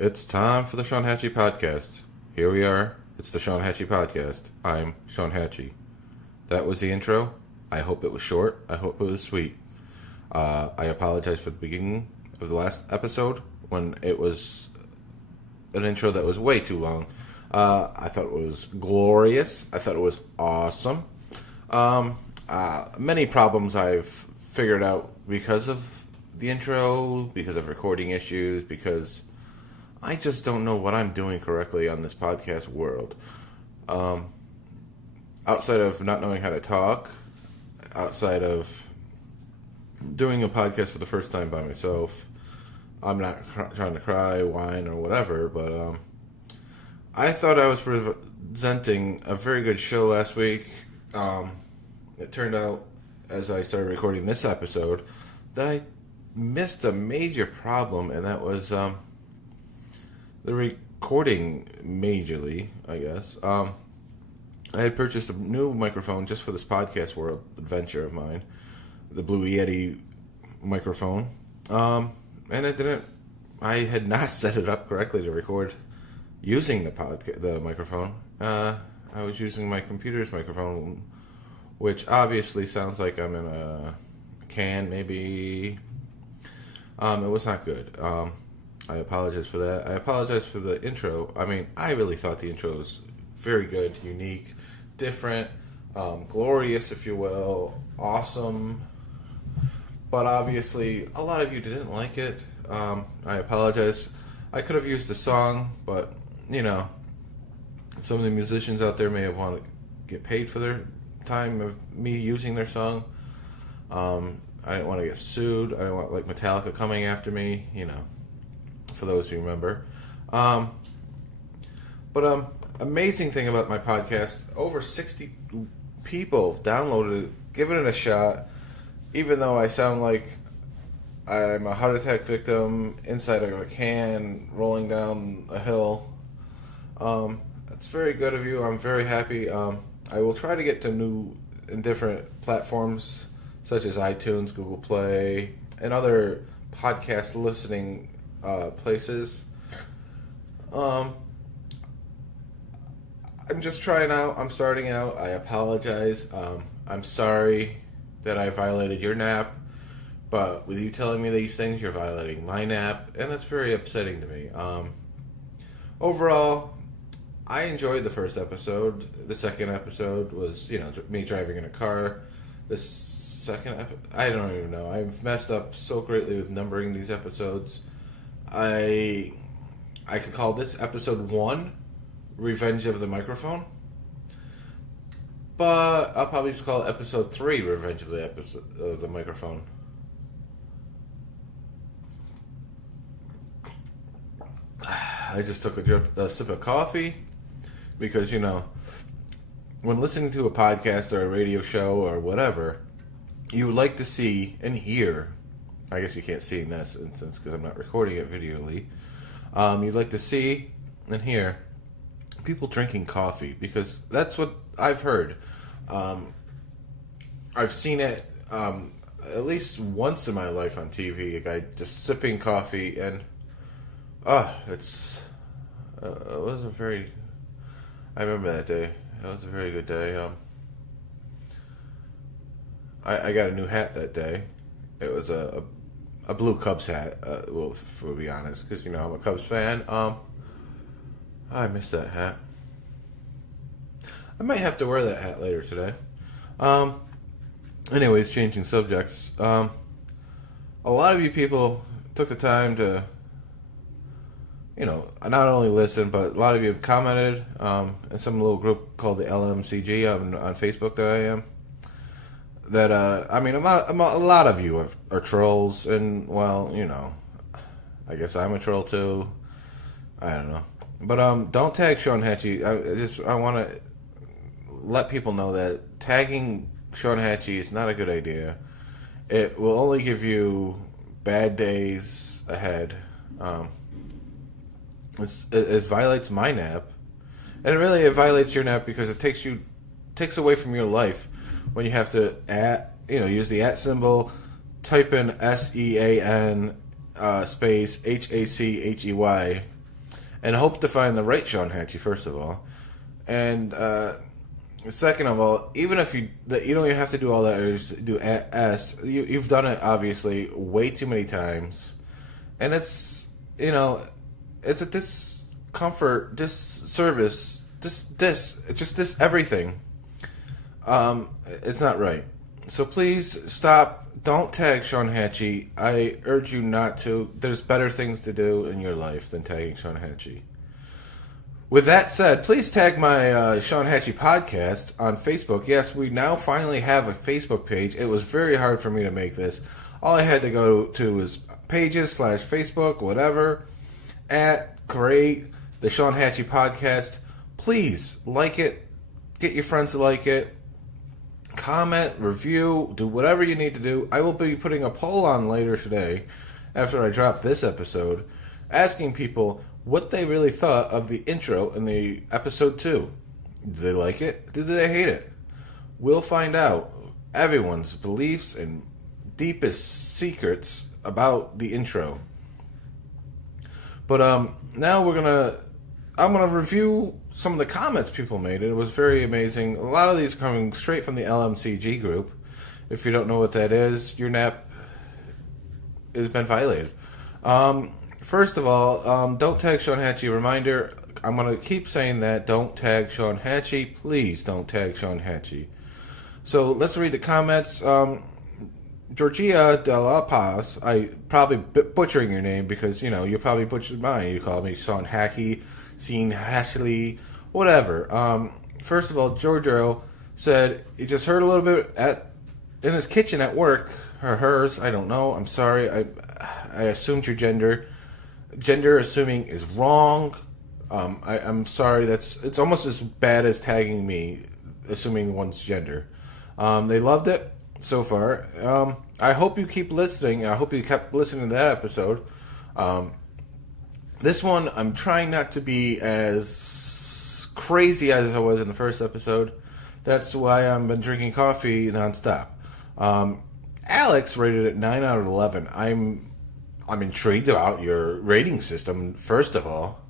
It's time for the Sean Hachey podcast. Here we are. It's the Sean Hachey podcast. I'm Sean Hachey. That was the intro. I hope it was short. I hope it was sweet. I apologize for the beginning of the last episode when it was an intro that was way too long. I thought it was glorious. I thought it was awesome. Many problems I've figured out because of the intro, because of recording issues, because I just don't know what I'm doing correctly on this podcast world. Outside of not knowing how to talk, outside of doing a podcast for the first time by myself, I'm not trying to cry, whine, or whatever, but I thought I was presenting a very good show last week. It turned out, as I started recording this episode, that I missed a major problem, and that was the recording majorly, I guess. I had purchased a new microphone just for this podcast world adventure of mine, the Blue Yeti microphone, and I had not set it up correctly to record using the microphone. I was using my computer's microphone, which obviously sounds like I'm in a can, maybe. It was not good. I apologize for that. I apologize for the intro. I mean, I really thought the intro was very good, unique, different, glorious, if you will, awesome. But obviously, a lot of you didn't like it. I apologize. I could have used the song, but, you know, some of the musicians out there may have wanted to get paid for their time of me using their song. I didn't want to get sued. I didn't want, like, Metallica coming after me, you know, for those who remember. Amazing thing about my podcast, over 60 people downloaded it, given it a shot, even though I sound like I'm a heart attack victim inside of a can rolling down a hill. That's very good of you. I'm very happy. I will try to get to new and different platforms such as iTunes, Google Play, and other podcast listening places. I'm just trying out. I'm starting out. I apologize. I'm sorry that I violated your nap, but with you telling me these things, you're violating my nap, and it's very upsetting to me. Overall, I enjoyed the first episode. The second episode was, me driving in a car. The second I don't even know. I've messed up so greatly with numbering these episodes. I could call this episode 1, Revenge of the Microphone. But I'll probably just call it episode 3, Revenge of the Microphone. I just took a sip of coffee because, when listening to a podcast or a radio show or whatever, you would like to see and hear, I guess you can't see in this instance because I'm not recording it videoly, you'd like to see and hear people drinking coffee, because that's what I've heard. I've seen it at least once in my life on TV, a guy just sipping coffee, and it was a very, I remember that day. It was a very good day. I got a new hat that day. It was a blue Cubs hat, well, to be honest, because, I'm a Cubs fan. I miss that hat. I might have to wear that hat later today. Anyways, changing subjects. A lot of you people took the time to, not only listen, but a lot of you have commented in some little group called the LMCG on Facebook that I am. That, a lot of you are trolls, and, well, I guess I'm a troll too. I don't know. But don't tag Sean Hachey. I want to let people know that tagging Sean Hachey is not a good idea. It will only give you bad days ahead. It violates my nap, and it violates your nap because it takes away from your life when you have to use the @ symbol, type in SEAN space HACHEY and hope to find the right Sean Hachey, first of all. And second of all, even if you don't even have to do all that, or just do S, you've done it obviously way too many times, and it's it's a discomfort, disservice, this everything. It's not right. So please stop. Don't tag Sean Hachey. I urge you not to. There's better things to do in your life than tagging Sean Hachey. With that said, please tag my Sean Hachey podcast on Facebook. Yes, we now finally have a Facebook page. It was very hard for me to make this. All I had to go to was pages/Facebook, whatever, create the Sean Hachey podcast. Please like it. Get your friends to like it. Comment, review, do whatever you need to do. I will be putting a poll on later today, after I drop this episode, asking people what they really thought of the intro in the episode 2. Did they like it? Did they hate it? We'll find out everyone's beliefs and deepest secrets about the intro. But now I'm gonna review some of the comments people made. It was very amazing. A lot of these are coming straight from the LMCG group. If you don't know what that is, your NAP has been violated. First of all, don't tag Sean Hachey. Reminder, I'm going to keep saying that. Don't tag Sean Hachey. Please don't tag Sean Hachey. So let's read the comments. Georgia de la Paz, I probably butchering your name because, you probably butchered mine. You called me Sean Hackey, Sean Hashley, whatever. First of all, Giorgio said he just heard a little bit in his kitchen at work, or hers, I don't know. I'm sorry. I assumed your gender. Gender assuming is wrong. I'm sorry. It's almost as bad as tagging me, assuming one's gender. They loved it so far. I hope you keep listening. I hope you kept listening to that episode. This one, I'm trying not to be as crazy as I was in the first episode. That's why I've been drinking coffee nonstop. Alex rated it 9 out of 11. I'm intrigued about your rating system, first of all.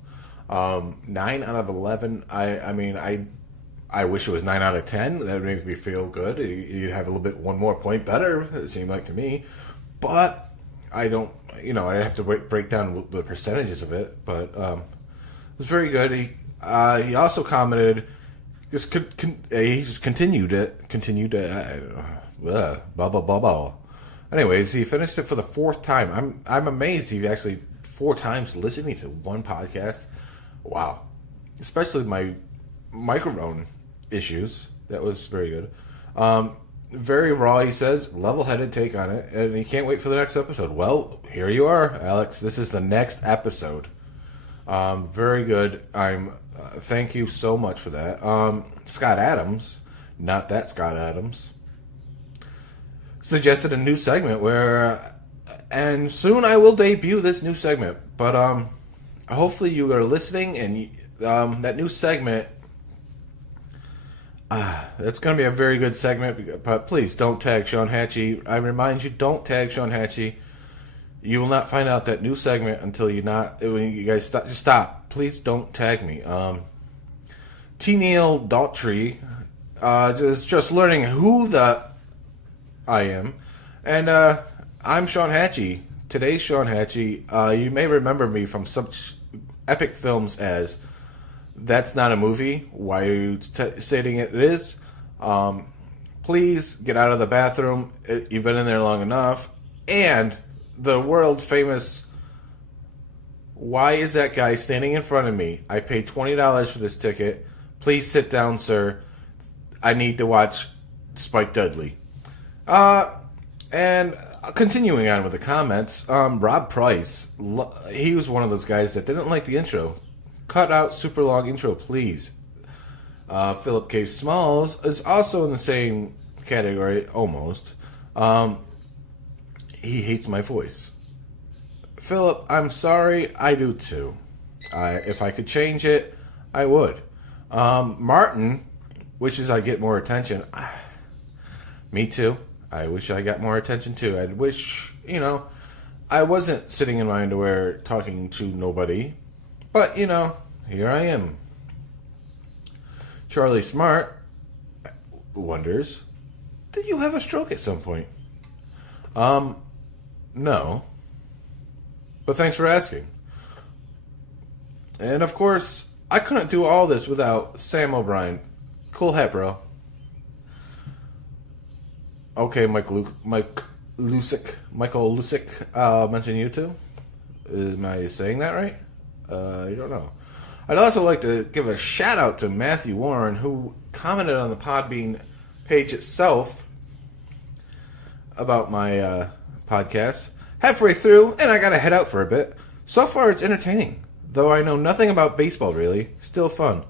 9 out of 11. I wish it was 9 out of 10. That would make me feel good. You'd have a little bit, one more point better, it seemed like to me. But I don't, I'd have to break down the percentages of it. But it was very good. He also commented, he just continued blah. Anyways, he finished it for the 4th time. I'm amazed he actually 4 times listening to one podcast. Wow. Especially my microphone issues. That was very good. Very raw, he says. Level-headed take on it. And he can't wait for the next episode. Well, here you are, Alex. This is the next episode. Very good. Thank you so much for that. Scott Adams, not that Scott Adams, suggested a new segment and soon I will debut this new segment. But hopefully you are listening, and that new segment, it's going to be a very good segment. But please don't tag Sean Hachey. I remind you, don't tag Sean Hachey. You will not find out that new segment until when you guys stop. Just stop. Please don't tag me. T. Neil Daughtry, just learning who I am. And I'm Sean Hachey. Today's Sean Hachey. You may remember me from such epic films as That's Not a Movie. Why are you stating it is? Please get out of the bathroom. You've been in there long enough. And the world famous Why Is That Guy Standing in Front of Me? I paid $20 for this ticket. Please sit down, sir. I need to watch Spike Dudley. And continuing on with the comments, Rob Price, he was one of those guys that didn't like the intro. Cut out super long intro, please. Philip K. Smalls is also in the same category, almost. He hates my voice. Philip, I'm sorry, I do too. If I could change it, I would. Martin wishes I get more attention. Me too. I wish I got more attention too. I wish, I wasn't sitting in my underwear talking to nobody. But, here I am. Charlie Smart wonders, did you have a stroke at some point? No. But thanks for asking. And of course, I couldn't do all this without Sam O'Brien. Cool hat, bro. Okay, Michael Lusick, mention you too. Am I saying that right? I don't know. I'd also like to give a shout out to Matthew Warren, who commented on the Podbean page itself about my podcast. Halfway through, and I gotta head out for a bit. So far, it's entertaining. Though I know nothing about baseball, really. Still fun.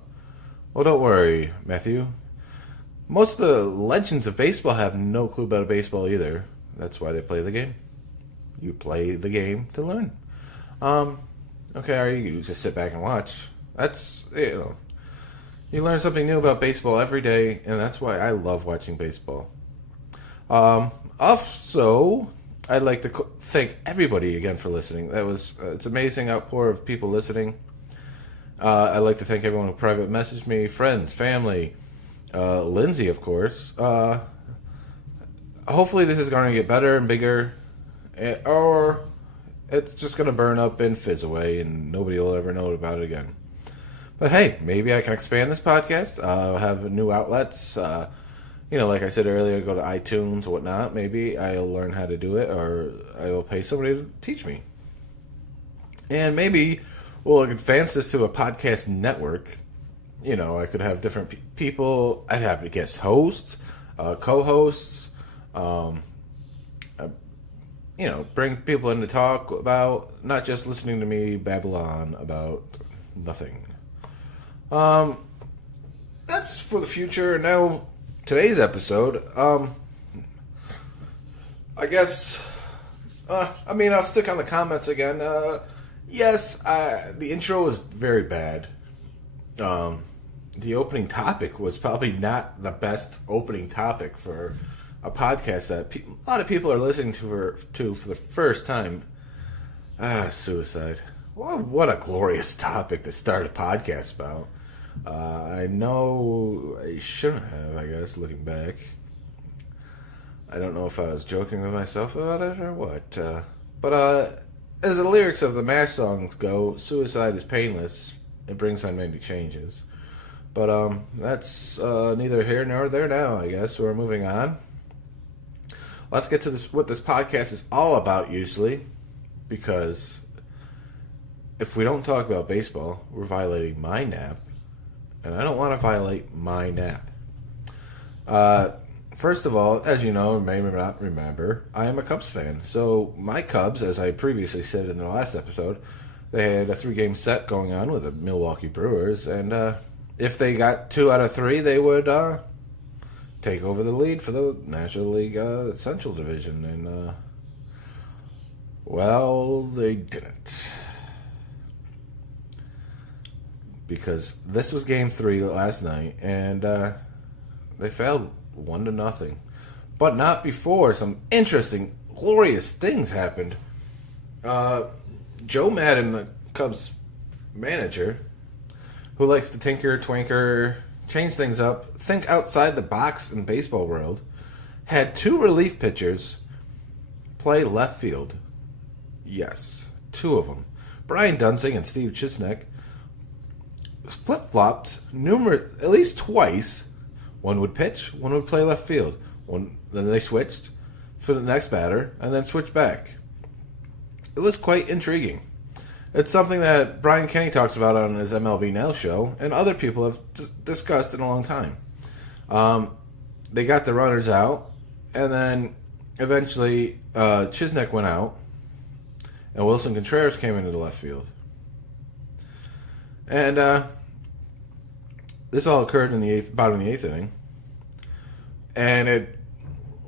Well, don't worry, Matthew. Most of the legends of baseball have no clue about baseball either. That's why they play the game. You play the game to learn. Okay, or you just sit back and watch. That's, you learn something new about baseball every day, and that's why I love watching baseball. Also, I'd like to thank everybody again for listening. It's amazing outpour of people listening. I'd like to thank everyone who private messaged me, friends, family, Lindsay, of course. Hopefully this is going to get better and bigger, or it's just going to burn up and fizz away, and nobody will ever know about it again. But hey, maybe I can expand this podcast, have new outlets. Like I said earlier, go to iTunes or whatnot. Maybe I'll learn how to do it, or I will pay somebody to teach me. And maybe we'll advance this to a podcast network. I could have different people. I'd have guest hosts, co-hosts. Bring people in to talk about, not just listening to me babble about nothing. That's for the future. Now, today's episode, I guess, I'll stick on the comments again. Yes, the intro was very bad. The opening topic was probably not the best opening topic for a podcast that a lot of people are listening to for the first time. Suicide. What a glorious topic to start a podcast about. I know I shouldn't have, I guess, looking back. I don't know if I was joking with myself about it or what. But as the lyrics of the MASH songs go, suicide is painless. It brings on many changes. But that's neither here nor there now, I guess. We're moving on. Let's get to what this podcast is all about usually. Because if we don't talk about baseball, we're violating my nap. And I don't want to violate my nap. First of all, as you know, or may not remember, I am a Cubs fan. So my Cubs, as I previously said in the last episode, they had a 3-game set going on with the Milwaukee Brewers. And if they got 2 out of 3, they would take over the lead for the National League Central Division. And, they didn't. Because this was Game 3 last night, and they failed 1-0. But not before some interesting, glorious things happened. Joe Madden, the Cubs manager, who likes to tinker, twinker, change things up, think outside the box in baseball world, had 2 relief pitchers play left field. Yes, 2 of them. Brian Dunsing and Steve Chisnek flip-flopped at least twice. One would pitch, one would play left field. Then they switched for the next batter, and then switched back. It was quite intriguing. It's something that Brian Kenny talks about on his MLB Now show, and other people have discussed in a long time. They got the runners out, and then eventually Chisnek went out, and Wilson Contreras came into the left field. And this all occurred in the bottom of the 8th inning. And it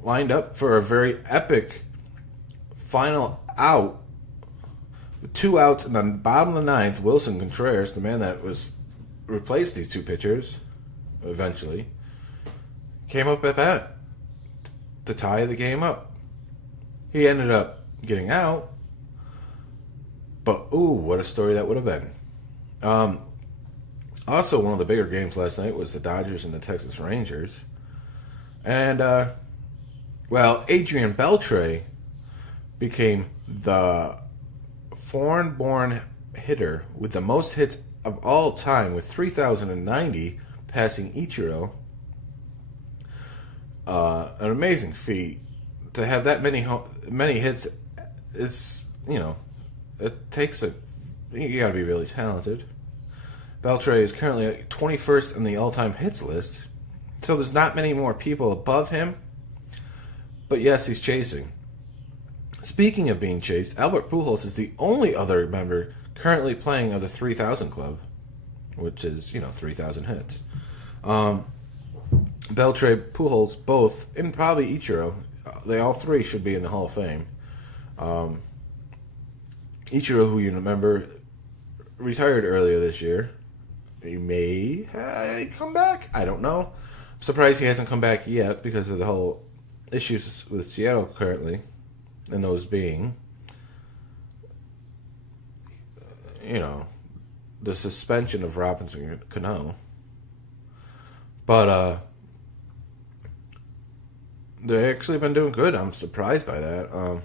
lined up for a very epic final out. With 2 outs in the bottom of the 9th, Wilson Contreras, the man that replaced these 2 pitchers, eventually, came up at bat to tie the game up. He ended up getting out. But, what a story that would have been. Also, one of the bigger games last night was the Dodgers and the Texas Rangers. And, Adrian Beltre became the foreign-born hitter with the most hits of all time with 3,090, passing Ichiro. An amazing feat. To have that many hits is, it takes you gotta be really talented. Beltre is currently 21st in the all-time hits list, so there's not many more people above him. But yes, he's chasing. Speaking of being chased, Albert Pujols is the only other member currently playing of the 3,000 club, which is, 3,000 hits. Beltre, Pujols, both, and probably Ichiro, they all three should be in the Hall of Fame. Ichiro, who you remember, retired earlier this year. He may come back. I don't know. I'm surprised he hasn't come back yet because of the whole issues with Seattle currently, and those being, the suspension of Robinson Cano. But they've actually been doing good. I'm surprised by that.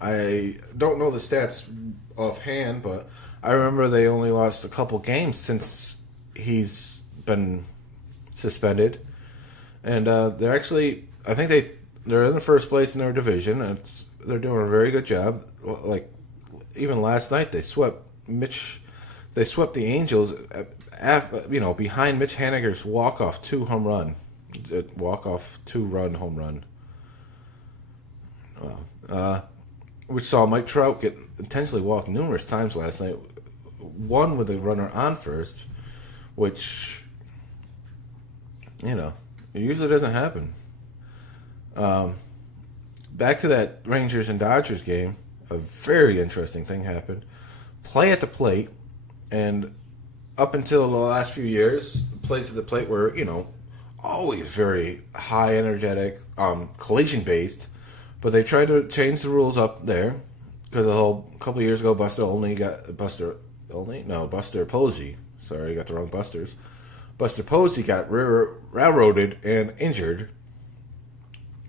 I don't know the stats offhand, but I remember they only lost a couple games since he's been suspended. And they're actually, I think they're in the first place in their division. They're doing a very good job. Like, even last night, they swept the Angels behind Mitch Haniger's walk-off two-run home run. Which saw Mike Trout get intentionally walked numerous times last night. One with a runner on first, which, it usually doesn't happen. Back to that Rangers and Dodgers game, a very interesting thing happened. Play at the plate, and up until the last few years, plays at the plate were, always very high energetic, collision based, but they tried to change the rules up there because a couple of years ago, Buster Posey. Sorry, I got the wrong Busters. Buster Posey got railroaded and injured,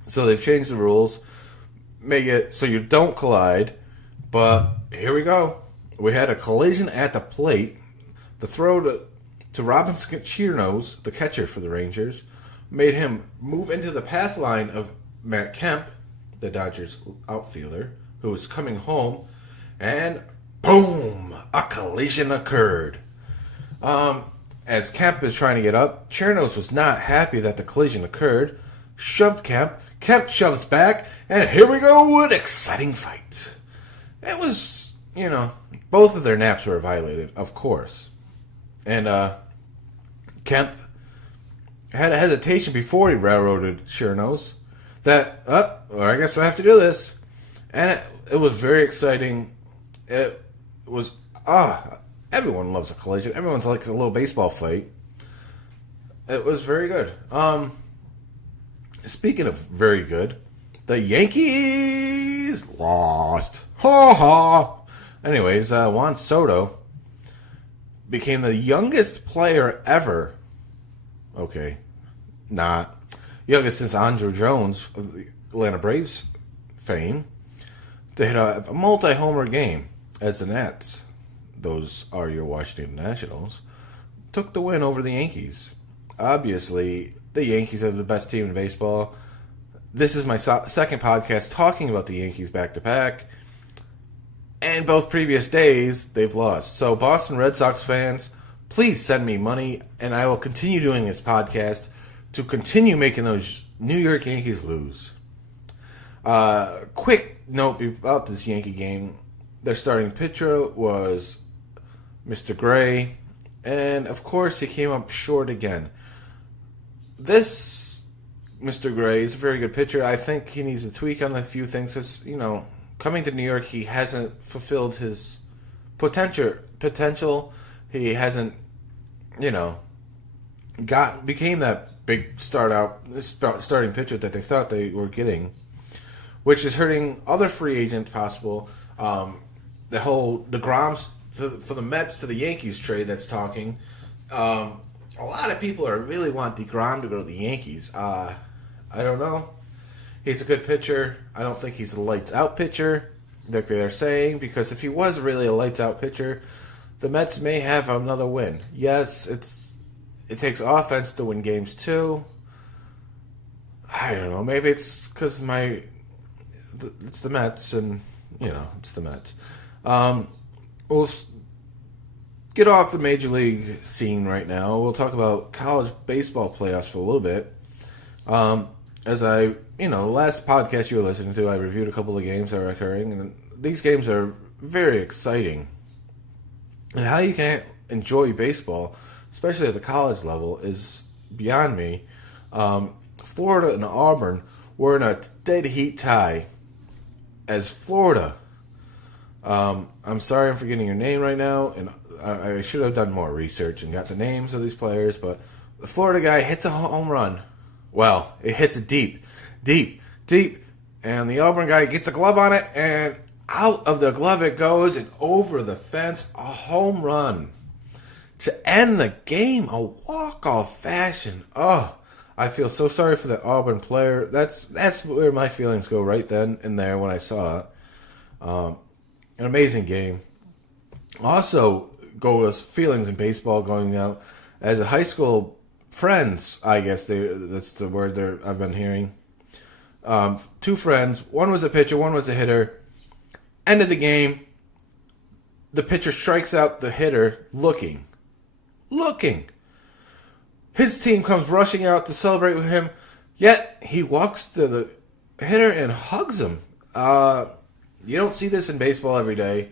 so they've changed the rules, make it so you don't collide. But here we go. We had a collision at the plate. The throw to Robinson Cheernose, the catcher for the Rangers, made him move into the path line of Matt Kemp, the Dodgers outfielder, who was coming home, and boom, a collision occurred. As Kemp is trying to get up, Cheernose was not happy that the collision occurred, shoved Kemp, Kemp shoves back, and here we go, an exciting fight. It was, both of their naps were violated, of course. And Kemp had a hesitation before he railroaded Cheernose that, I guess I have to do this. And it was very exciting. It was, everyone loves a collision. Everyone's like a little baseball fight. It was very good. Speaking of very good, the Yankees lost. Ha ha. Anyways, Juan Soto became the youngest player ever. Okay, not youngest since Andrew Jones of the Atlanta Braves fame to hit a multi-homer game as the Nats, those are your Washington Nationals, took the win over the Yankees. Obviously, the Yankees are the best team in baseball. This is my second podcast talking about the Yankees back-to-back. And both previous days, they've lost. So, Boston Red Sox fans, please send me money, and I will continue doing this podcast to continue making those New York Yankees lose. Quick note about this Yankee game. Their starting pitcher was Mr. Gray, and of course he came up short again. This Mr. Gray is a very good pitcher. I think he needs to tweak on a few things because, coming to New York, he hasn't fulfilled his potential. He hasn't, became that big starting pitcher that they thought they were getting, which is hurting other free agent possible. The DeGrom's for the Mets to the Yankees trade that's talking. A lot of people really want DeGrom to go to the Yankees. I don't know. He's a good pitcher. I don't think he's a lights-out pitcher, like they're saying, because if he was really a lights-out pitcher, the Mets may have another win. Yes, it takes offense to win games too. I don't know. Maybe it's because it's the Mets, and it's the Mets. We'll get off the major league scene right now. We'll talk about college baseball playoffs for a little bit. As last podcast you were listening to, I reviewed a couple of games that are occurring, and these games are very exciting. And how you can enjoy baseball, especially at the college level, is beyond me. Florida and Auburn were in a dead heat tie as Florida. I'm sorry I'm forgetting your name right now, and I should have done more research and got the names of these players, but the Florida guy hits a home run. Well, it hits it deep, and the Auburn guy gets a glove on it, and out of the glove it goes, and over the fence, a home run. To end the game, a walk-off fashion. Oh, I feel so sorry for the Auburn player. That's where my feelings go right then and there when I saw it. An amazing game. Also, goes feelings in baseball going out as a high school friends. I guess that's the word I've been hearing. Two friends. One was a pitcher. One was a hitter. End of the game. The pitcher strikes out the hitter looking. His team comes rushing out to celebrate with him. Yet he walks to the hitter and hugs him. You don't see this in baseball every day.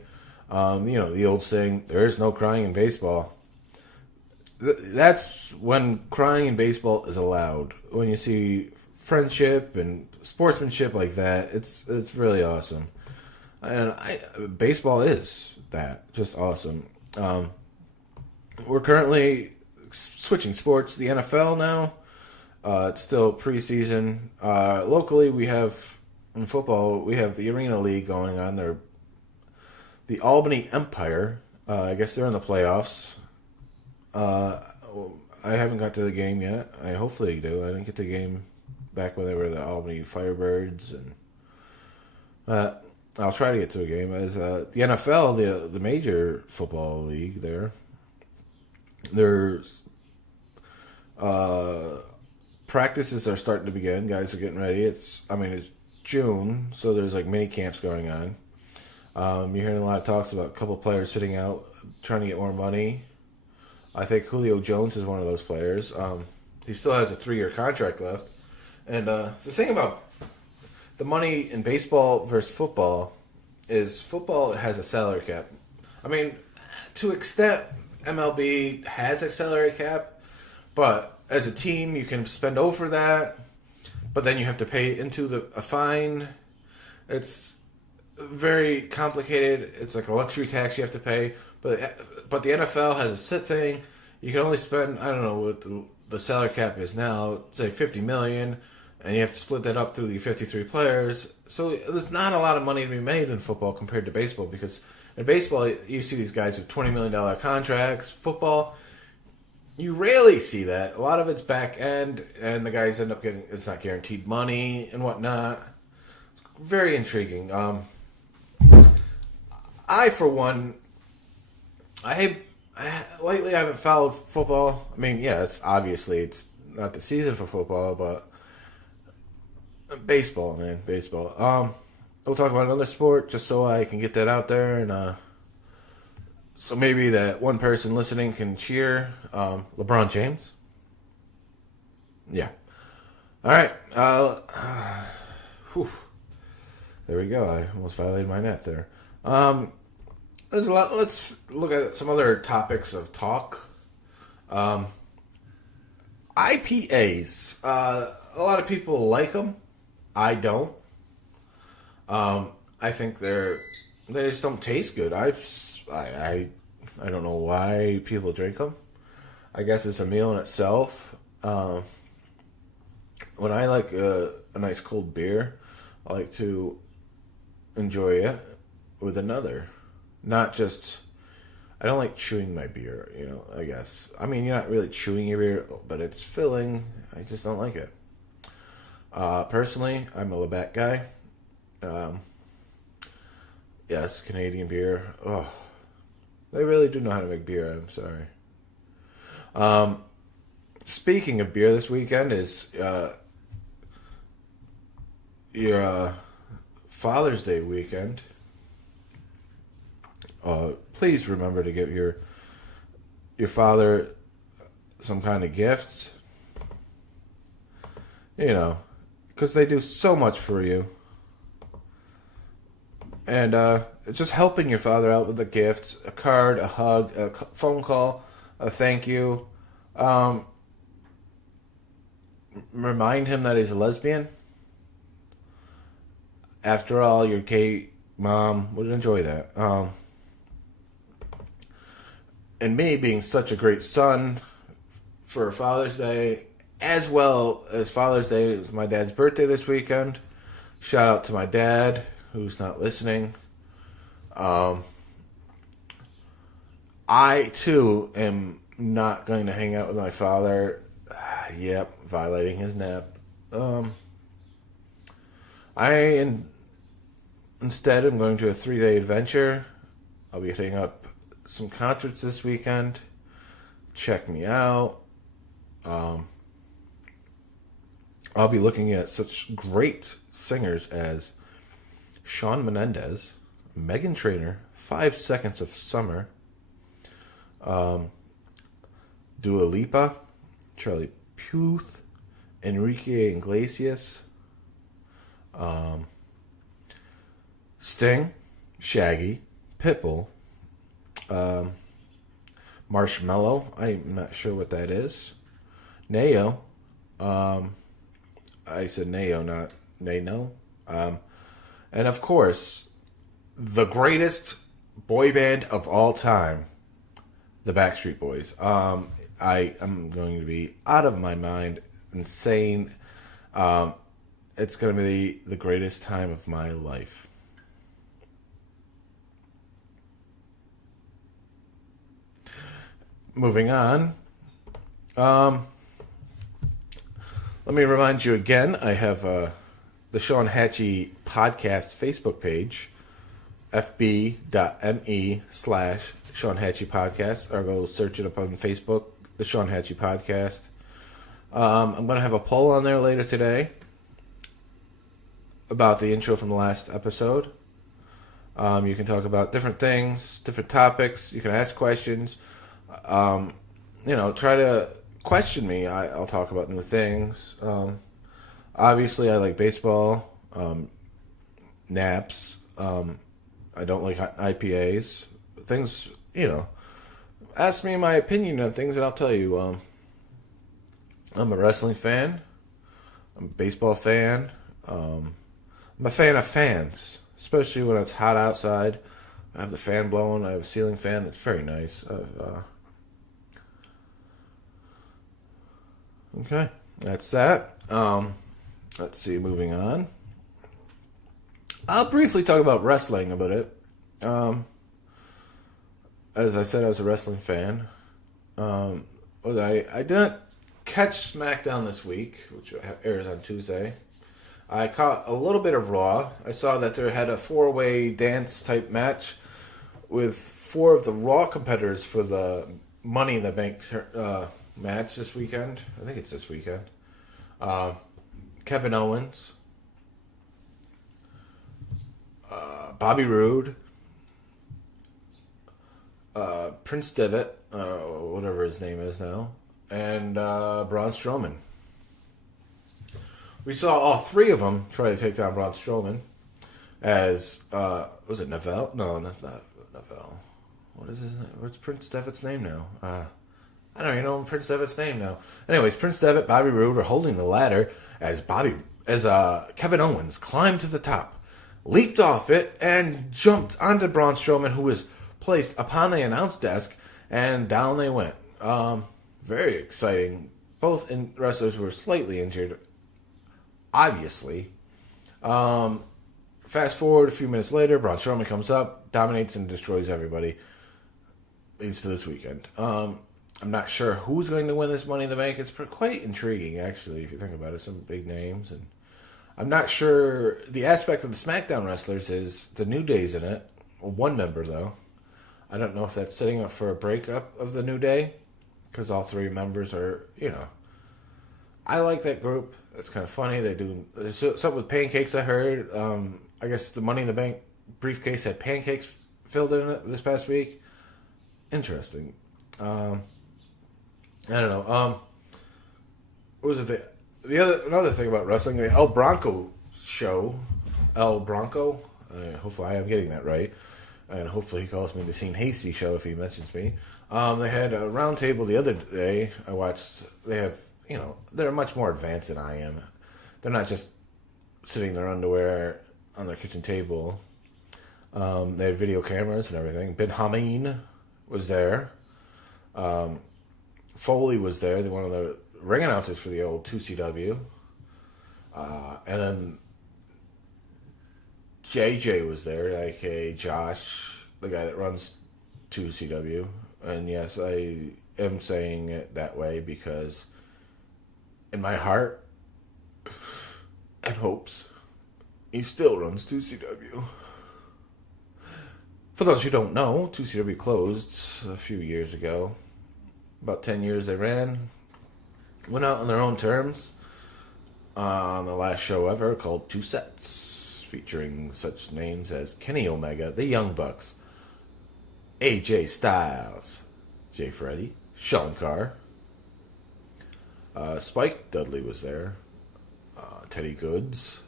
The old saying, there is no crying in baseball. That's when crying in baseball is allowed. When you see friendship and sportsmanship like that, it's really awesome. And baseball is that. Just awesome. We're currently switching sports to the NFL now. It's still preseason. Locally, in football, we have the Arena League going on. They're the Albany Empire. I guess they're in the playoffs. I haven't got to the game yet. I hopefully do. I didn't get to the game back when they were the Albany Firebirds, and I'll try to get to a game. As the NFL, the major football league there's practices are starting to begin. Guys are getting ready. It's June, so there's like mini camps going on. You're hearing a lot of talks about a couple players sitting out trying to get more money. I think Julio Jones is one of those players. He still has a 3-year contract left. And the thing about the money in baseball versus football is football has a salary cap. To an extent, MLB has a salary cap, but as a team, you can spend over that, but then you have to pay into a fine. It's very complicated. It's like a luxury tax you have to pay, but the NFL has a set thing. You can only spend, I don't know what the salary cap is now, say $50 million, and you have to split that up through the 53 players. So there's not a lot of money to be made in football compared to baseball, because in baseball, you see these guys with $20 million contracts. Football, you rarely see that. A lot of it's back end, and the guys end up getting, it's not guaranteed money and whatnot. It's very intriguing. For one, lately I haven't followed football. It's not the season for football, but baseball, man, baseball. We'll talk about another sport just so I can get that out there, and so maybe that one person listening can cheer LeBron James. Yeah. All right. There we go. I almost violated my net there. There's a lot. Let's look at some other topics of talk. IPAs. A lot of people like them. I don't. I think they just don't taste good. I don't know why people drink them. I guess it's a meal in itself. When I like a nice cold beer, I like to enjoy it with another. Not just I don't like chewing my beer, I guess. I mean, you're not really chewing your beer, but it's filling. I just don't like it. Personally, I'm a Labatt guy. Yes, Canadian beer. Oh, they really do know how to make beer. I'm sorry. Speaking of beer, this weekend is your Father's Day weekend. Please remember to give your father some kind of gifts. Because they do so much for you. And just helping your father out with a gift, a card, a hug, a phone call, a thank you. Remind him that he's a lesbian. After all, your gay mom would enjoy that. And me being such a great son for Father's Day, as well as Father's Day, it was my dad's birthday this weekend. Shout out to my dad, who's not listening. I, too, am not going to hang out with my father. Yep, violating his nap. Instead, I'm going to a 3-day adventure. I'll be hitting up some concerts this weekend. Check me out. I'll be looking at such great singers as Shawn Menendez, Meghan Trainor, 5 Seconds of Summer, Dua Lipa, Charlie Puth, Enrique Iglesias, Sting, Shaggy, Pitbull, Marshmello, I'm not sure what that is, Neo, I said Neo, not Nano, and of course, the greatest boy band of all time, the Backstreet Boys. I am going to be out of my mind, insane. It's going to be the greatest time of my life. Moving on. Let me remind you again, I have the Sean Hachey podcast Facebook page, fb.me/Sean Hachey podcast, or go search it up on Facebook, the Sean Hachey podcast. I'm going to have a poll on there later today about the intro from the last episode. You can talk about different things, different topics. You can ask questions. Try to question me. I'll talk about new things. Obviously, I like baseball, naps. I don't like IPAs. Things, ask me my opinion on things and I'll tell you. I'm a wrestling fan. I'm a baseball fan. I'm a fan of fans, especially when it's hot outside. I have the fan blowing. I have a ceiling fan. It's very nice. Okay, that's that. Let's see, moving on. I'll briefly talk about wrestling a bit. As I said, I was a wrestling fan. I didn't catch SmackDown this week, which airs on Tuesday. I caught a little bit of Raw. I saw that they had a 4-way dance type match with 4 of the Raw competitors for the Money in the Bank match this weekend. I think it's this weekend. Kevin Owens, Bobby Roode, Prince Devitt, whatever his name is now, and Braun Strowman. We saw all 3 of them try to take down Braun Strowman as, was it Neville? No, not Neville. What is his name? What's Prince Devitt's name now? I don't even know Prince Devitt's name now. Anyways, Prince Devitt, Bobby Roode were holding the ladder as Kevin Owens climbed to the top, leaped off it, and jumped onto Braun Strowman, who was placed upon the announce desk, and down they went. Very exciting. Both wrestlers were slightly injured, obviously. Fast forward a few minutes later, Braun Strowman comes up, dominates and destroys everybody. leads to this weekend. I'm not sure who's going to win this Money in the Bank. It's quite intriguing, actually, if you think about it. Some big names, and I'm not sure. The aspect of the SmackDown wrestlers is the New Day's in it. One member, though. I don't know if that's setting up for a breakup of the New Day, because all three members are, I like that group. It's kind of funny. There's something with pancakes, I heard. I guess the Money in the Bank briefcase had pancakes filled in it this past week. Interesting. I don't know. What was it? Another thing about wrestling, the El Bronco show. El Bronco. Hopefully I am getting that right. And hopefully he calls me the Scene Hasty show if he mentions me. They had a round table the other day. I watched. They have, they're much more advanced than I am. They're not just sitting in their underwear on their kitchen table. They had video cameras and everything. Ben Hameen was there. Foley was there, one of the ring announcers for the old 2CW. And then JJ was there, aka Josh, the guy that runs 2CW. And yes, I am saying it that way because in my heart and hopes, he still runs 2CW. For those who don't know, 2CW closed a few years ago. About 10 years they ran. Went out on their own terms on the last show ever called Two Sets, featuring such names as Kenny Omega, the Young Bucks, AJ Styles, Jay Freddy, Sean Carr, Spike Dudley was there, Teddy Goods,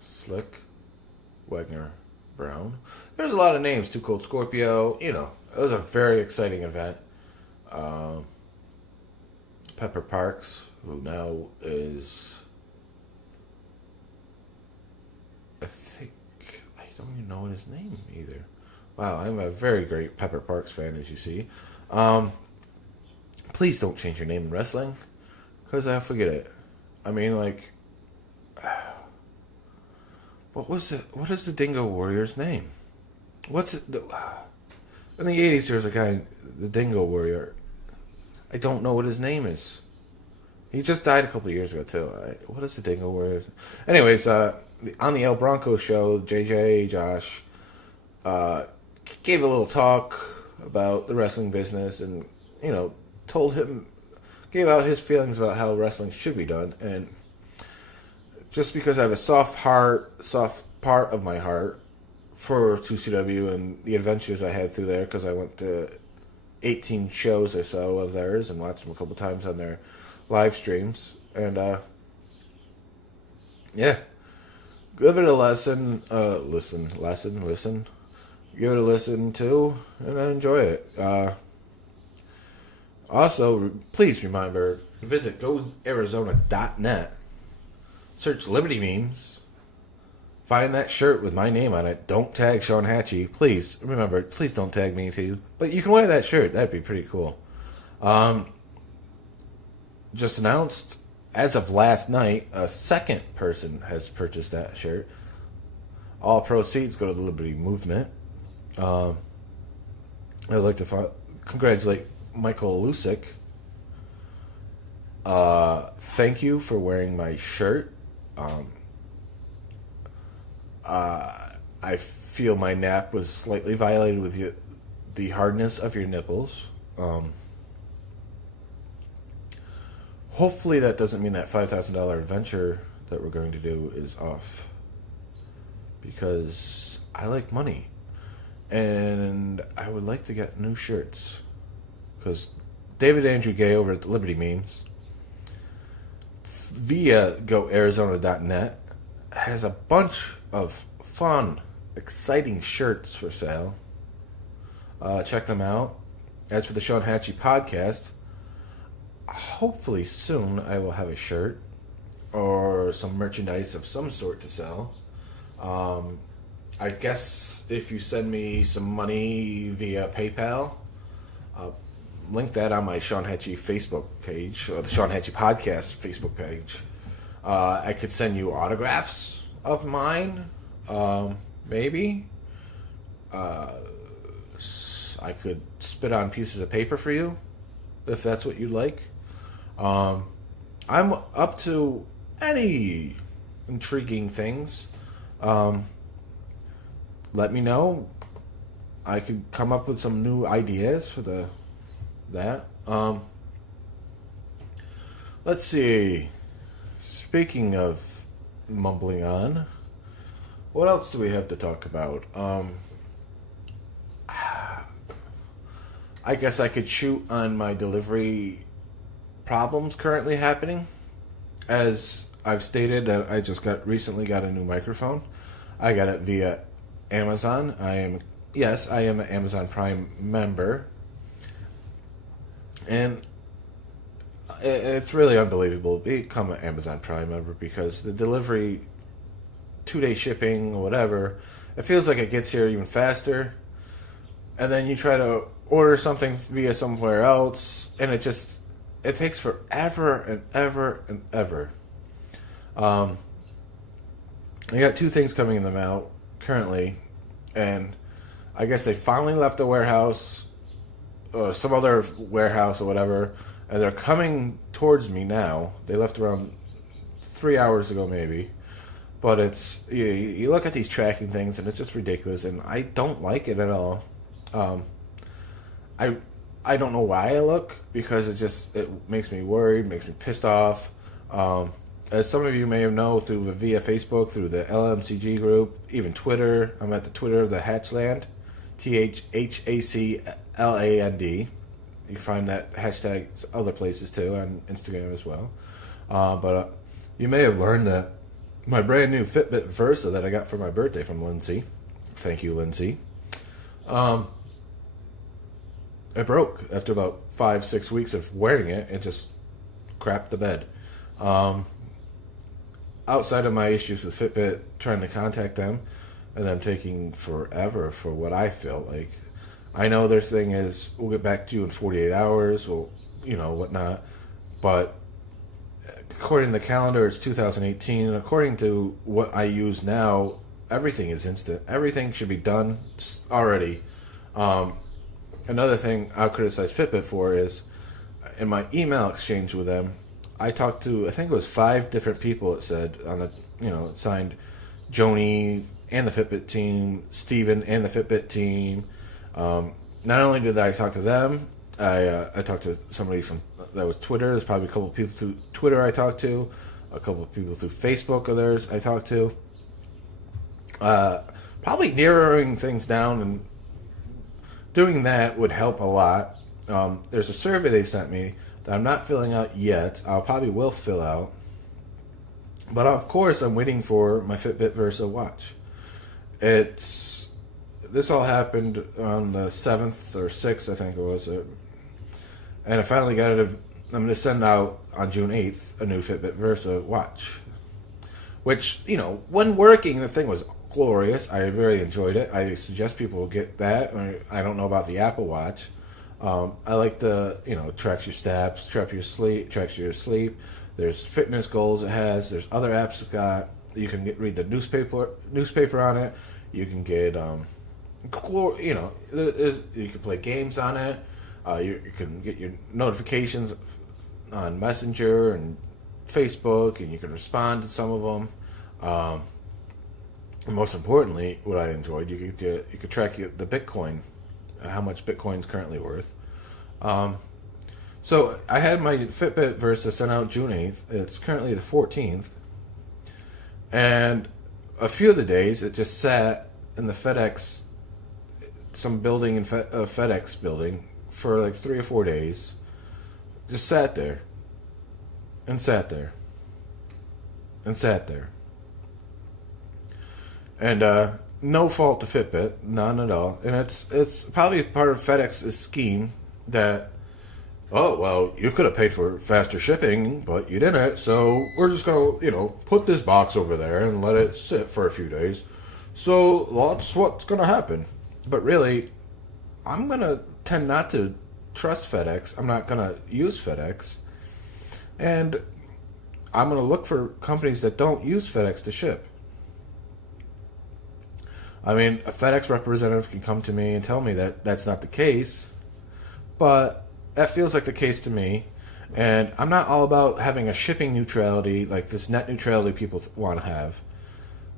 Slick, Wagner Brown. There's a lot of names. Too Cold Scorpio. It was a very exciting event. Pepper Parks, who now is, I don't even know his name either. Wow, I'm a very great Pepper Parks fan, as you see. Please don't change your name in wrestling, because I'll forget it. I mean, what is the Dingo Warrior's name? What's it? In the 80s, there was a guy, the Dingo Warrior. I don't know what his name is. He just died a couple of years ago, too. What is the Dingo Warrior? Anyways, on the El Bronco show, JJ, Josh, gave a little talk about the wrestling business and, gave out his feelings about how wrestling should be done. And just because I have a soft part of my heart for 2CW and the adventures I had through there, because I went to 18 shows or so of theirs and watched them a couple times on their live streams. And, yeah. Give it a listen. Listen. Give it a listen, too, and enjoy it. Also, please remember, visit goarizona.net. Search Liberty Memes. Find that shirt with my name on it. Don't tag Sean Hachey. Please, remember, please don't tag me too. But you can wear that shirt. That'd be pretty cool. Just announced, as of last night, a second person has purchased that shirt. All proceeds go to the Liberty Movement. I'd like to congratulate Michael Lusick. Thank you for wearing my shirt. I feel my nap was slightly violated with the hardness of your nipples. Hopefully that doesn't mean that $5,000 adventure that we're going to do is off. Because I like money. And I would like to get new shirts. Because David Andrew Gay over at the Liberty Memes, via goarizona.net, has a bunch of fun, exciting shirts for sale. Check them out. As for the Sean Hachey podcast, hopefully soon I will have a shirt or some merchandise of some sort to sell. I guess if you send me some money via PayPal, link that on my Sean Hachey Facebook page, or the Sean Hachey podcast Facebook page. I could send you autographs of mine, maybe. I could spit on pieces of paper for you, if that's what you'd like. I'm up to any intriguing things. Let me know. I could come up with some new ideas for that. Let's see. Speaking of mumbling on, what else do we have to talk about? I guess I could shoot on my delivery problems currently happening. As I've stated, that I just recently got a new microphone. I got it via Amazon. I am an Amazon Prime member, and it's really unbelievable to become an Amazon Prime member because the delivery, 2-day shipping, whatever, it feels like it gets here even faster. And then you try to order something via somewhere else, and it takes forever and ever and ever. I got 2 things coming in the mail currently, and I guess they finally left the warehouse, or some other warehouse or whatever, and they're coming towards me now. They left around 3 hours ago, maybe. But it's you look at these tracking things, and it's just ridiculous, and I don't like it at all. I don't know why I look, because it makes me worried, makes me pissed off. As some of you may know, via Facebook, through the LMCG group, even Twitter. I'm at the Twitter, the Hatchland, THACLAND. You can find that hashtag other places too, on Instagram as well. But you may have learned that my brand new Fitbit Versa that I got for my birthday from Lindsay. Thank you, Lindsay. It broke after about 5-6 weeks of wearing it. It just crapped the bed. Outside of my issues with Fitbit, trying to contact them, and them taking forever for what I feel like. I know their thing is, we'll get back to you in 48 hours, or, whatnot. But according to the calendar, it's 2018. And according to what I use now, everything is instant. Everything should be done already. Another thing I'll criticize Fitbit for is, in my email exchange with them, I talked to, I think it was 5 different people, it said, on the, it signed Joni and the Fitbit team, Steven and the Fitbit team. Not only did I talk to them, I talked to somebody that was Twitter. There's probably a couple of people through Twitter I talked to, a couple of people through Facebook of theirs I talked to. Probably narrowing things down and doing that would help a lot. There's a survey they sent me that I'm not filling out yet. I'll probably will fill out. But of course, I'm waiting for my Fitbit Versa watch. This all happened on the 7th or 6th, I think it was. And I finally got it. I'm going to send out on June 8th a new Fitbit Versa watch. Which, when working, the thing was glorious. I really enjoyed it. I suggest people get that. I don't know about the Apple Watch. I like tracks your steps, tracks your sleep. There's fitness goals it has. There's other apps it's got. You can read the newspaper on it. You can get, you can play games on it. You can get your notifications on Messenger and Facebook, and you can respond to some of them. And most importantly, what I enjoyed, you could track the Bitcoin, how much Bitcoin's currently worth. So I had my Fitbit Versa sent out June 8th. It's currently the 14th. And a few of the days, it just sat in the FedEx, some building in FedEx building, for like 3 or 4 days. Just sat there. And sat there. And sat there. And no fault to Fitbit, none at all. And it's probably part of FedEx's scheme that, oh, well, you could have paid for faster shipping, but you didn't, so we're just going to, put this box over there and let it sit for a few days. So that's what's going to happen. But really, I'm going to tend not to trust FedEx. I'm not going to use FedEx. And I'm going to look for companies that don't use FedEx to ship. I mean, a FedEx representative can come to me and tell me that that's not the case, but that feels like the case to me. And I'm not all about having a shipping neutrality, like this net neutrality people want to have,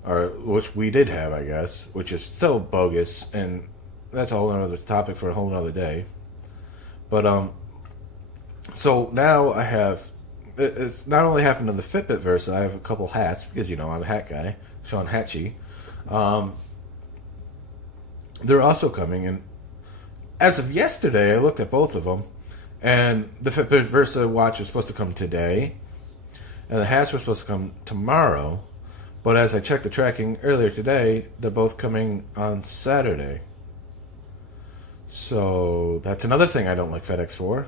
or which we did have, I guess, which is still bogus, and that's a whole other topic for a whole other day. But so now I have. It's not only happened in the Fitbit verse. I have a couple hats because I'm a hat guy, Sean Hachey. They're also coming, and as of yesterday, I looked at both of them, and the Fitbit Versa watch was supposed to come today, and the hats were supposed to come tomorrow. But as I checked the tracking earlier today, they're both coming on Saturday. So that's another thing I don't like FedEx for.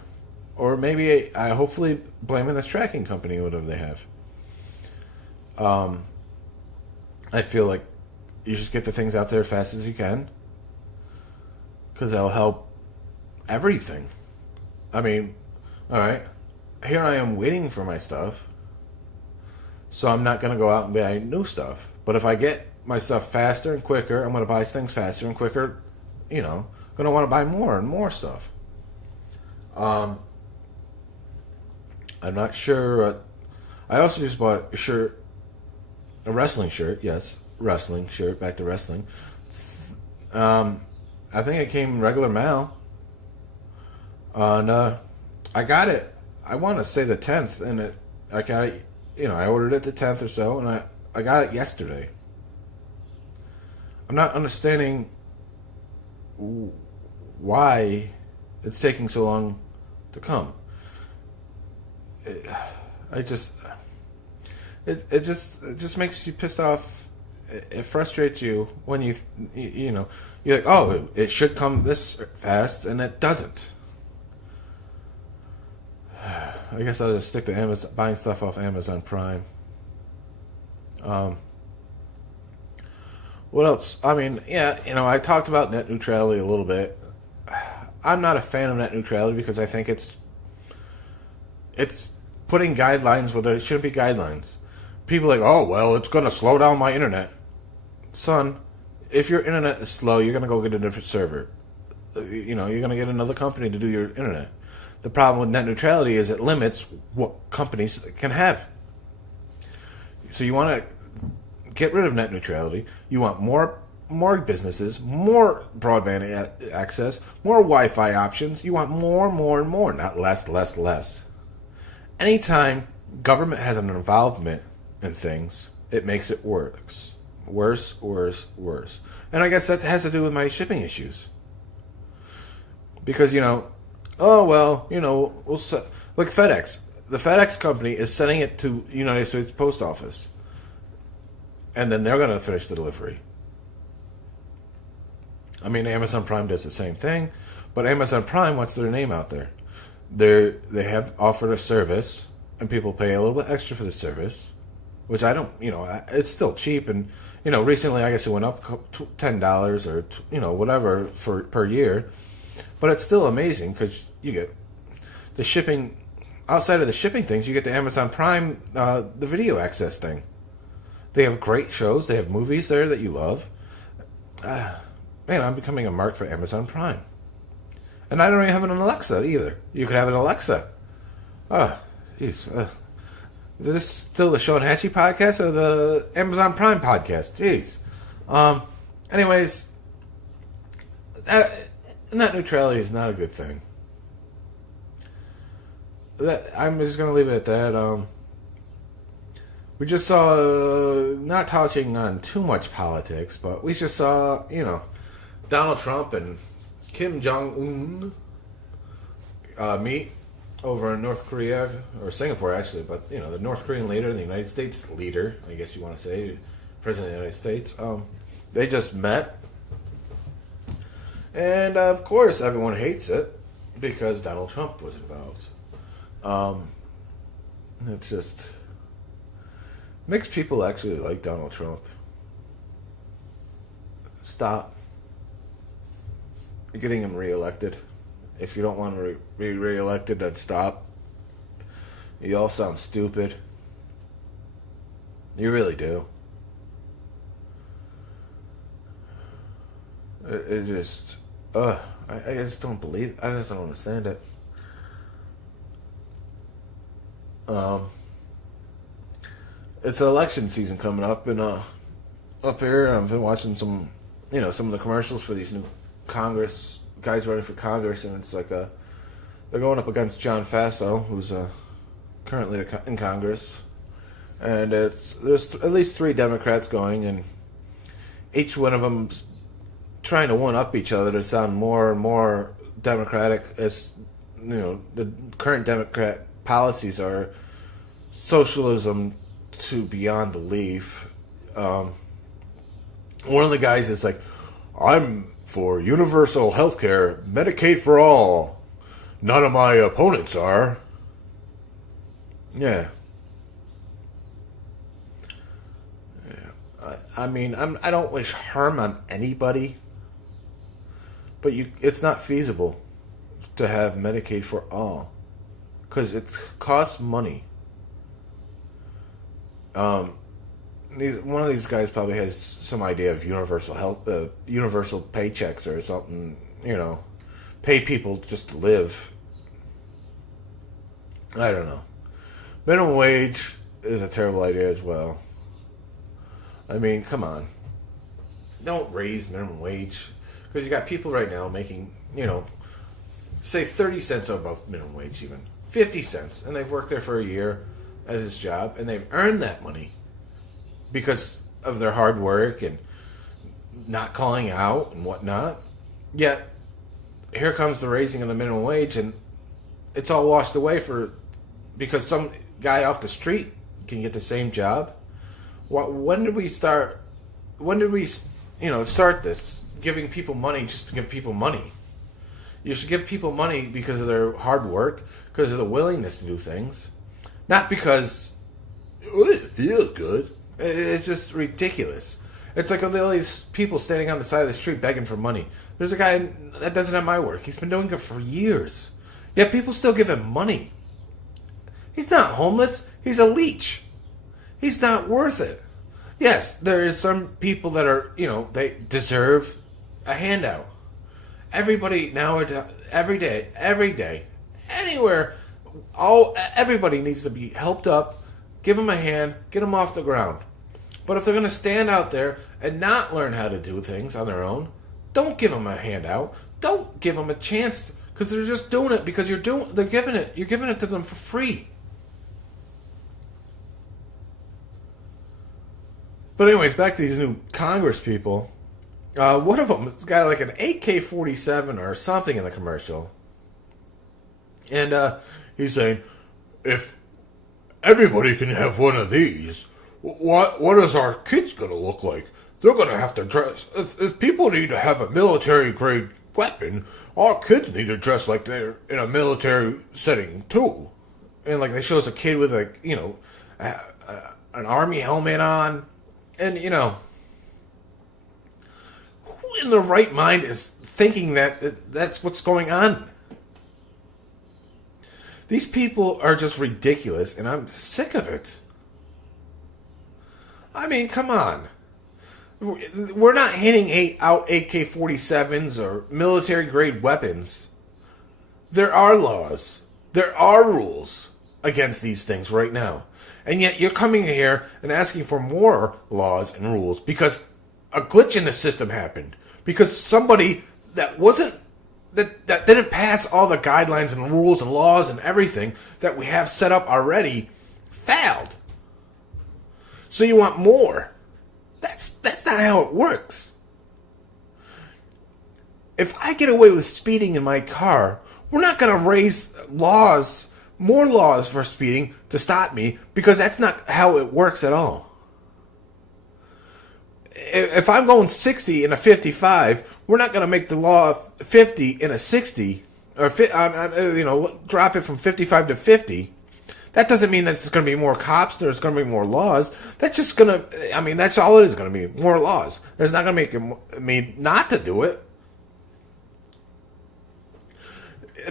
Or maybe I hopefully blaming this tracking company, whatever they have. I feel like you should get the things out there as fast as you can, because that'll help everything. I mean, all right, here I am waiting for my stuff, so I'm not going to go out and buy new stuff. But if I get my stuff faster and quicker, I'm going to buy things faster and quicker. I'm going to want to buy more and more stuff. I'm not sure. I also just bought a shirt, a wrestling shirt. Yes, wrestling shirt. Back to wrestling. I think it came regular mail, and I got it. I want to say the 10th, and I got it. I ordered it the 10th or so, and I got it yesterday. I'm not understanding why it's taking so long to come. It just makes you pissed off. It frustrates you when you're like, oh, it should come this fast, and it doesn't. I guess I'll just stick to Amazon, buying stuff off Amazon Prime. What else? I mean, yeah, I talked about net neutrality a little bit. I'm not a fan of net neutrality because I think it's putting guidelines where there shouldn't be guidelines. People are like, oh, well, it's going to slow down my internet. Son, if your internet is slow, you're going to go get a different server. You're going to get another company to do your internet. The problem with net neutrality is it limits what companies can have. So you want to get rid of net neutrality. You want more businesses, more broadband access, more Wi-Fi options. You want more, and more, not less, less. Anytime government has an involvement in things, it makes it worse. Worse. And I guess that has to do with my shipping issues. Because, we'll like FedEx. The FedEx company is sending it to United States Post Office. And then they're going to finish the delivery. I mean, Amazon Prime does the same thing. But Amazon Prime wants their name out there. They have offered a service, and people pay a little bit extra for the service, which I don't, it's still cheap. And, recently I guess it went up $10 or, whatever per year. But it's still amazing because you get the shipping, outside of the shipping things, you get the Amazon Prime, the video access thing. They have great shows. They have movies there that you love. Man, I'm becoming a mark for Amazon Prime. And I don't even have an Alexa either. You could have an Alexa. Oh, jeez. Is this still the Sean Hachey podcast or the Amazon Prime podcast? Jeez. Anyways, net neutrality is not a good thing. I'm just going to leave it at that. We just saw, not touching on too much politics, but we just saw, Donald Trump and Kim Jong-un meet over in North Korea, or Singapore actually, but the North Korean leader, the United States leader, I guess you want to say, President of the United States, they just met. And of course everyone hates it because Donald Trump was involved. It just makes people actually like Donald Trump. Stop getting him reelected. If you don't want to be reelected, then stop. You all sound stupid. You really do. It just, I just don't believe it. I just don't understand it. Um, it's election season coming up, and up here, I've been watching some of the commercials for these new Congress guys running for Congress, and it's like they're going up against John Faso, who's currently in Congress, and there's at least three Democrats going, and each one of them's trying to one up each other to sound more and more Democratic. As the current Democrat policies are socialism to beyond belief. One of the guys is like, I'm for universal health care, Medicaid for all. None of my opponents are. Yeah. I mean, I don't wish harm on anybody, but it's not feasible to have Medicaid for all because it costs money. One of these guys probably has some idea of universal health, universal paychecks or something. Pay people just to live. I don't know. Minimum wage is a terrible idea as well. I mean, come on. Don't raise minimum wage. Because you got people right now making, say 30 cents above minimum wage even. 50 cents. And they've worked there for a year at this job. And they've earned that money because of their hard work and not calling out and whatnot. Yet, here comes the raising of the minimum wage and it's all washed away because some guy off the street can get the same job. When did we start? When did we, start this? Giving people money just to give people money. You should give people money because of their hard work, because of the willingness to do things, not because it feels good. It's just ridiculous. It's like all these people standing on the side of the street begging for money. There's a guy that does it at my work. He's been doing it for years. Yet people still give him money. He's not homeless. He's a leech. He's not worth it. Yes, there is some people that are, they deserve a handout. Everybody nowadays, every day, anywhere, everybody needs to be helped up, give them a hand, get them off the ground. But if they're going to stand out there and not learn how to do things on their own, don't give them a handout. Don't give them a chance because they're just doing it because you're giving it to them for free. But anyways, back to these new Congress people. One of them has got like an AK-47 or something in the commercial. And he's saying, if everybody can have one of these, what is our kids going to look like? They're going to have to dress. If people need to have a military-grade weapon, our kids need to dress like they're in a military setting, too. And like they show us a kid with an army helmet on. And, who in the right mind is thinking that that's what's going on? These people are just ridiculous, and I'm sick of it. I mean, come on. We're not handing out AK-47s or military-grade weapons. There are laws. There are rules against these things right now. And yet you're coming here and asking for more laws and rules because a glitch in the system happened. Because somebody that didn't pass all the guidelines and rules and laws and everything that we have set up already failed. So you want more. That's not how it works. If I get away with speeding in my car, we're not going to raise more laws for speeding to stop me because that's not how it works at all. If I'm going 60 in a 55, we're not going to make the law 50 in a 60 or drop it from 55 to 50. That doesn't mean that there's going to be more cops. There's going to be more laws. That's just going to. That's all it is going to be. More laws. It's not going to make me not to do it.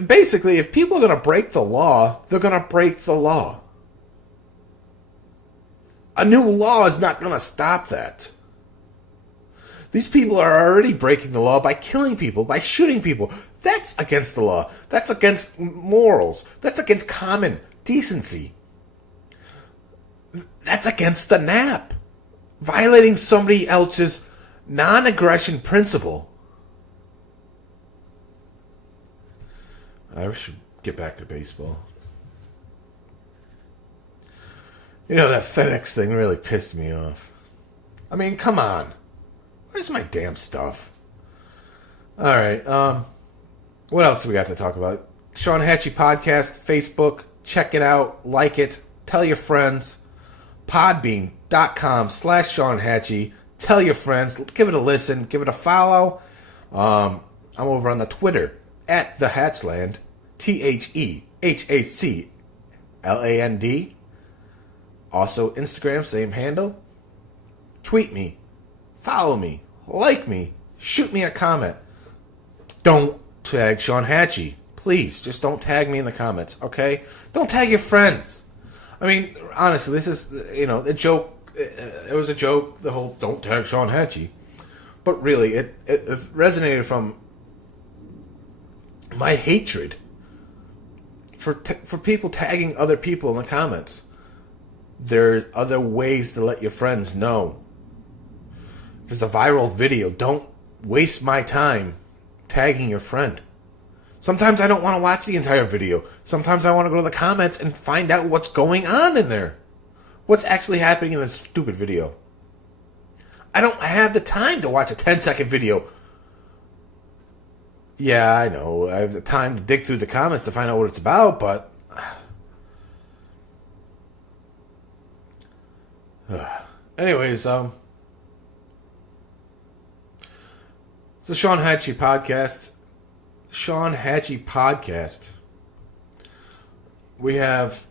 Basically, if people are going to break the law, they're going to break the law. A new law is not going to stop that. These people are already breaking the law by killing people, by shooting people. That's against the law. That's against morals. That's against common decency. That's against the NAP. Violating somebody else's non-aggression principle. I should get back to baseball. That FedEx thing really pissed me off. I mean, come on. Where's my damn stuff? Alright, what else do we got to talk about? Sean Hachey Podcast, Facebook. Check it out. Like it. Tell your friends. Podbean.com/Sean Hachey. Tell your friends. Give it a listen. Give it a follow. I'm over on the Twitter at the Hatchland. TheHachCland. Also, Instagram, same handle. Tweet me. Follow me. Like me. Shoot me a comment. Don't tag Sean Hachey. Please, just don't tag me in the comments, okay? Don't tag your friends. I mean, honestly, this is, a joke. It was a joke, the whole don't tag Sean Hachey. But really, it resonated from my hatred for people tagging other people in the comments. There's other ways to let your friends know. If it's a viral video, don't waste my time tagging your friend. Sometimes I don't want to watch the entire video. Sometimes I want to go to the comments and find out what's going on in there. What's actually happening in this stupid video. I don't have the time to watch a 10-second video. Yeah, I know. I have the time to dig through the comments to find out what it's about, but... Anyways, the Sean Hachey Podcast. Sean Hachey Podcast. We have,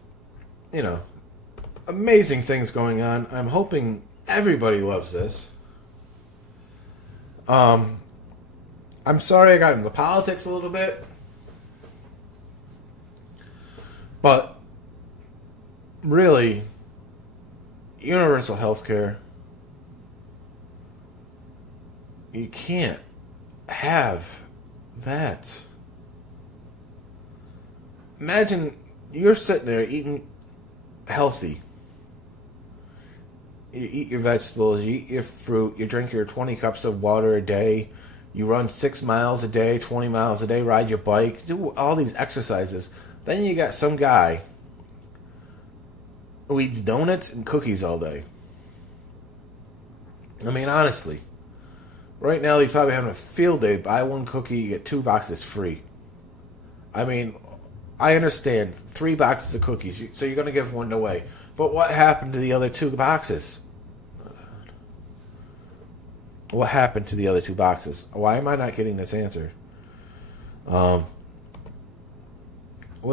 amazing things going on. I'm hoping everybody loves this. I'm sorry I got into politics a little bit. But, really, universal health care, you can't have that. Imagine you're sitting there eating healthy. You eat your vegetables, you eat your fruit, you drink your 20 cups of water a day, you run 6 miles a day, 20 miles a day, ride your bike, do all these exercises. Then you got some guy who eats donuts and cookies all day. I mean, honestly, right now he's probably having a field day. Buy one cookie, you get 2 boxes free. I mean, I understand 3 boxes of cookies, so you're going to give one away. But what happened to the other 2 boxes? What happened to the other 2 boxes? Why am I not getting this answer? What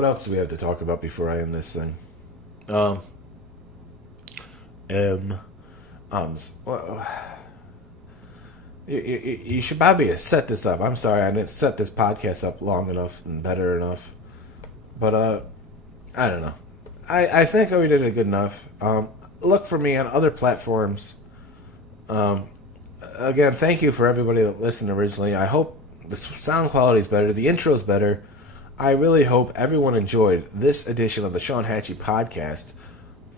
else do we have to talk about before I end this thing? You should probably set this up. I'm sorry I didn't set this podcast up long enough and better enough. But, I don't know. I think we did it good enough. Look for me on other platforms. Again, thank you for everybody that listened originally. I hope the sound quality is better. The intro is better. I really hope everyone enjoyed this edition of the Sean Hachey Podcast.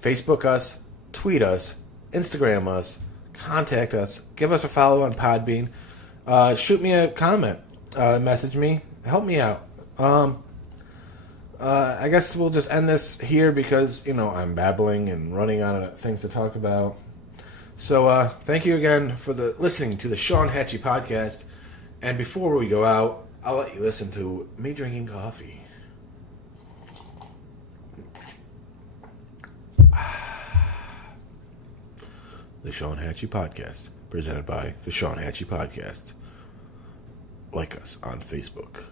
Facebook us, tweet us, Instagram us, contact us, give us a follow on Podbean, shoot me a comment, message me, help me out. I guess we'll just end this here because, I'm babbling and running out of things to talk about. So, thank you again for listening to the Sean Hachey Podcast. And before we go out, I'll let you listen to me drinking coffee. The Sean Hachey Podcast, presented by the Sean Hachey Podcast. Like us on Facebook.